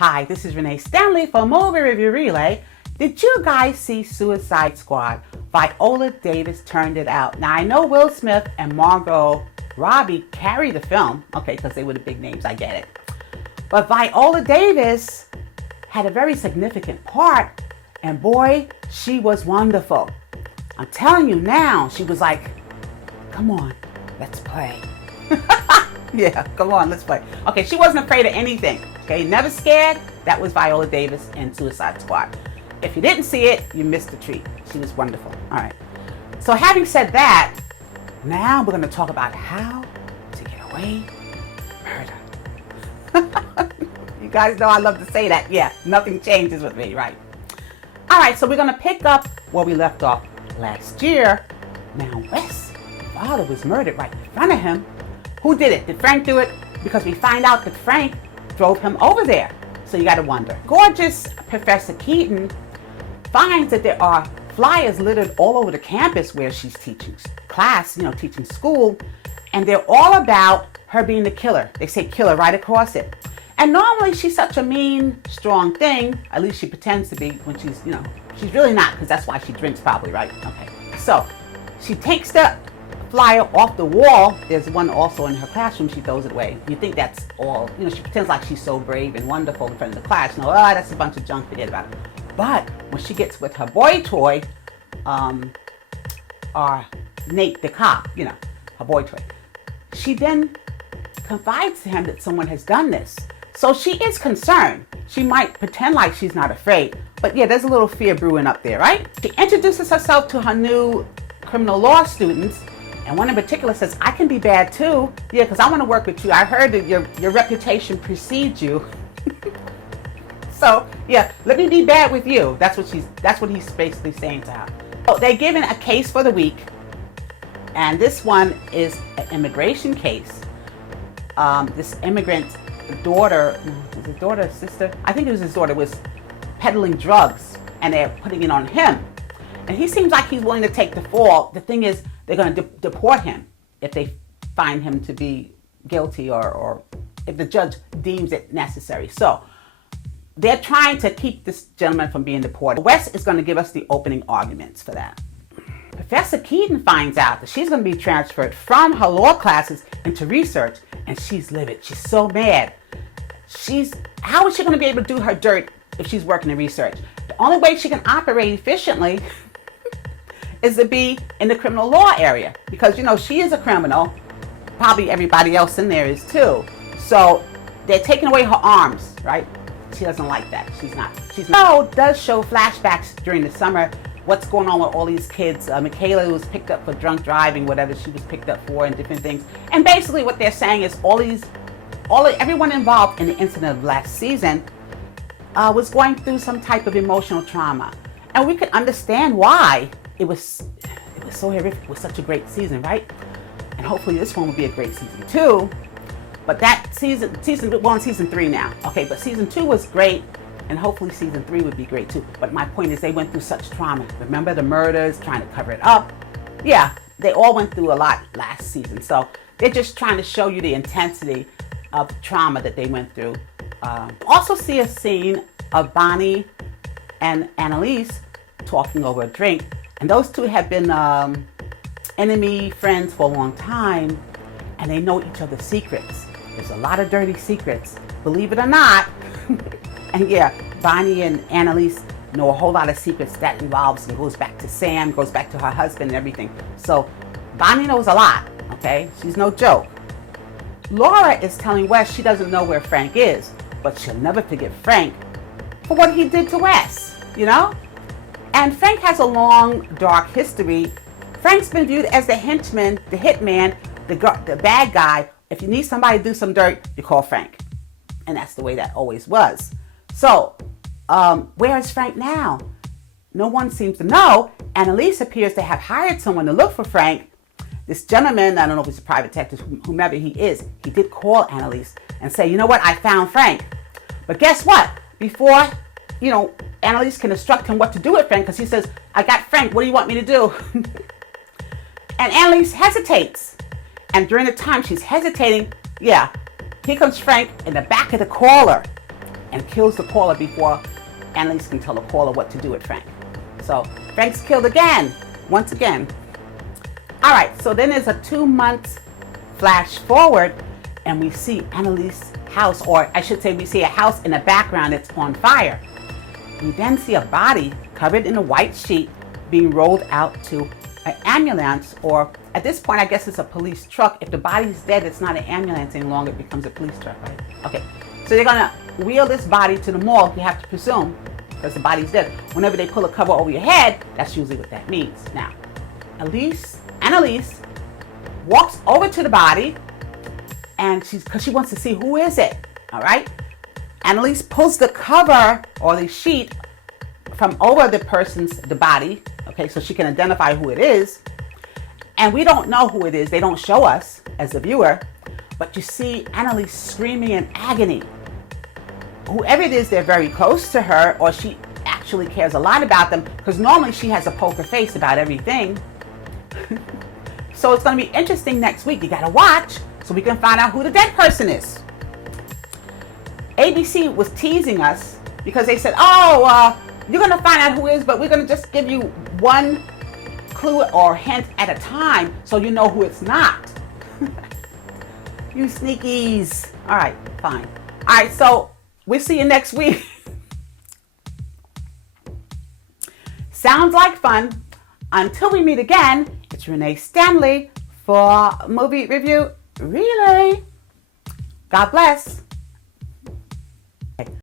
Hi, this is Renee Stanley for Movie Review Relay. Did you guys see Suicide Squad? Viola Davis turned it out. Now I know Will Smith and Margot Robbie carried the film, okay, because they were the big names, I get it. But Viola Davis had a very significant part, and boy, she was wonderful. I'm telling you now, she was like, come on, let's play. Yeah, come on, let's play. Okay, she wasn't afraid of anything. Okay, never scared. That was Viola Davis in Suicide Squad. If you didn't see it, you missed the treat. She was wonderful. All right. So having said that, now we're going to talk about how to get away with murder. You guys know I love to say that. Yeah, nothing changes with me, right? All right, so we're going to pick up where we left off last year. Now, Wes' father was murdered right in front of him. Who did it? Did Frank do it? Because we find out that Frank drove him over there. So you got to wonder. Gorgeous Professor Keaton finds that there are flyers littered all over the campus where she's teaching class, teaching school, and they're all about her being the killer. They say killer right across it. And normally she's such a mean, strong thing, at least she pretends to be when she's she's really not, because that's why she drinks probably, right? Okay. So she takes the flyer off the wall. There's one also in her classroom. She throws it away. You think that's all, she pretends like she's so brave and wonderful in front of the class. That's a bunch of junk, forget about it. But when she gets with her boy toy, or Nate the cop, her boy toy, she then confides to him that someone has done this. So she is concerned. She might pretend like she's not afraid, but yeah, there's a little fear brewing up there, right? She introduces herself to her new criminal law students, and one in particular says, I can be bad too. Yeah, because I want to work with you. I heard that your reputation precedes you. So yeah, let me be bad with you. That's what he's basically saying to her. So they're given a case for the week, and this one is an immigration case. This immigrant's daughter, sister? I think it was his daughter, was peddling drugs, and they're putting it on him. And he seems like he's willing to take the fall. The thing is, they're going to deport him if they find him to be guilty or if the judge deems it necessary. So they're trying to keep this gentleman from being deported. Wes is going to give us the opening arguments for that. Professor Keaton finds out that she's going to be transferred from her law classes into research, and she's livid. She's so mad. How is she going to be able to do her dirt if she's working in research? The only way she can operate efficiently is to be in the criminal law area, because she is a criminal. Probably everybody else in there is too. So they're taking away her arms, right? She doesn't like that. She's not. So does show flashbacks during the summer. What's going on with all these kids? Michaela was picked up for drunk driving, whatever she was picked up for, and different things. And basically what they're saying is everyone involved in the incident of last season was going through some type of emotional trauma. And we could understand why it was so horrific. It was such a great season, right? And hopefully this one will be a great season too. But that we're on season 3 now. Okay, but season 2 was great, and hopefully season 3 would be great too. But my point is, they went through such trauma. Remember the murders, trying to cover it up. Yeah, they all went through a lot last season. So they're just trying to show you the intensity of trauma that they went through. Also see a scene of Bonnie and Annalise talking over a drink. And those two have been enemy friends for a long time, and they know each other's secrets. There's a lot of dirty secrets, believe it or not. And yeah, Bonnie and Annalise know a whole lot of secrets that involves and goes back to Sam, goes back to her husband and everything. So Bonnie knows a lot, okay? She's no joke. Laura is telling Wes she doesn't know where Frank is, but she'll never forgive Frank for what he did to Wes, And Frank has a long, dark history. Frank's been viewed as the henchman, the hitman, the bad guy. If you need somebody to do some dirt, you call Frank. And that's the way that always was. So, where is Frank now? No one seems to know. Annalise appears to have hired someone to look for Frank. This gentleman, I don't know if he's a private detective, whomever he is, he did call Annalise and say, you know what, I found Frank. But guess what? Before, Annalise can instruct him what to do with Frank, because he says, I got Frank, what do you want me to do? And Annalise hesitates. And during the time she's hesitating, here comes Frank in the back of the caller. and kills the caller before Annalise can tell the caller what to do with Frank. So Frank's killed again, once again. All right, so then there's a 2 months flash forward, and we see Annalise's house, or I should say we see a house in the background that's on fire. We then see a body covered in a white sheet being rolled out to an ambulance, or at this point I guess it's a police truck. If the body's dead, it's not an ambulance any longer, it becomes a police truck, right? Okay, so they're gonna wheel this body to the morgue, you have to presume, because the body's dead. Whenever they pull a cover over your head, that's usually what that means. Now, Annalise walks over to the body, and because she wants to see who is it, all right? Annalise pulls the cover or the sheet from over the body, okay, so she can identify who it is. And we don't know who it is. They don't show us as the viewer, but you see Annalise screaming in agony. Whoever it is, they're very close to her, or she actually cares a lot about them, because normally she has a poker face about everything. So it's going to be interesting next week. You got to watch so we can find out who the dead person is. ABC was teasing us because they said, you're going to find out who it is, but we're going to just give you one clue or hint at a time so you know who it's not. You sneakies. All right, fine. All right, so we'll see you next week. Sounds like fun. Until we meet again, it's Renee Stanley for Movie Review Relay. God bless.